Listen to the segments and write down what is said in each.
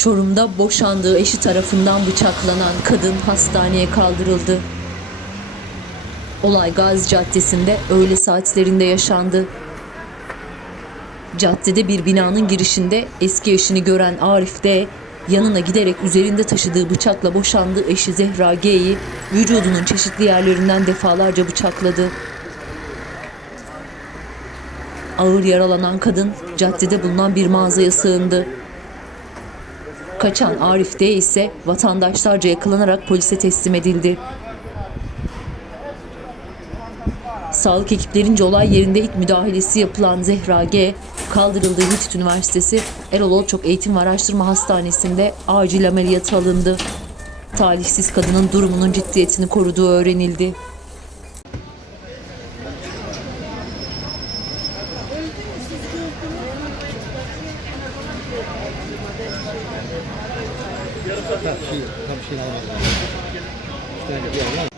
Çorum'da boşandığı eşi tarafından bıçaklanan kadın hastaneye kaldırıldı. Olay Gazi Caddesi'nde öğle saatlerinde yaşandı. Caddede bir binanın girişinde eski eşini gören Arif D. yanına giderek üzerinde taşıdığı bıçakla boşandığı eşi Zehra G'yi vücudunun çeşitli yerlerinden defalarca bıçakladı. Ağır yaralanan kadın caddede bulunan bir mağazaya sığındı. Kaçan Arif D ise vatandaşlarca yakalanarak polise teslim edildi. Sağlık ekiplerince olay yerinde ilk müdahalesi yapılan Zehra G, kaldırıldığı Hitit Üniversitesi Erol Olçok Eğitim ve Araştırma Hastanesi'nde acil ameliyata alındı. Talihsiz kadının durumunun ciddiyetini koruduğu öğrenildi. Tam şey, tam şey Allah. Önümde ya,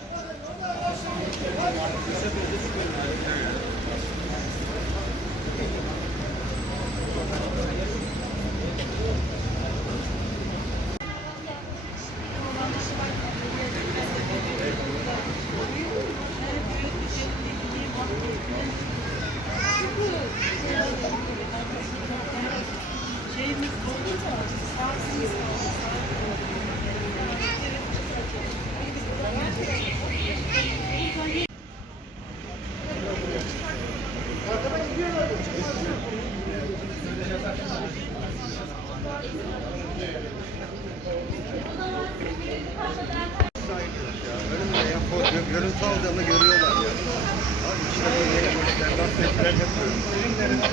görüntü aldığımı görüyorlar ya. Abi işte böyle. Benim önümde. Benim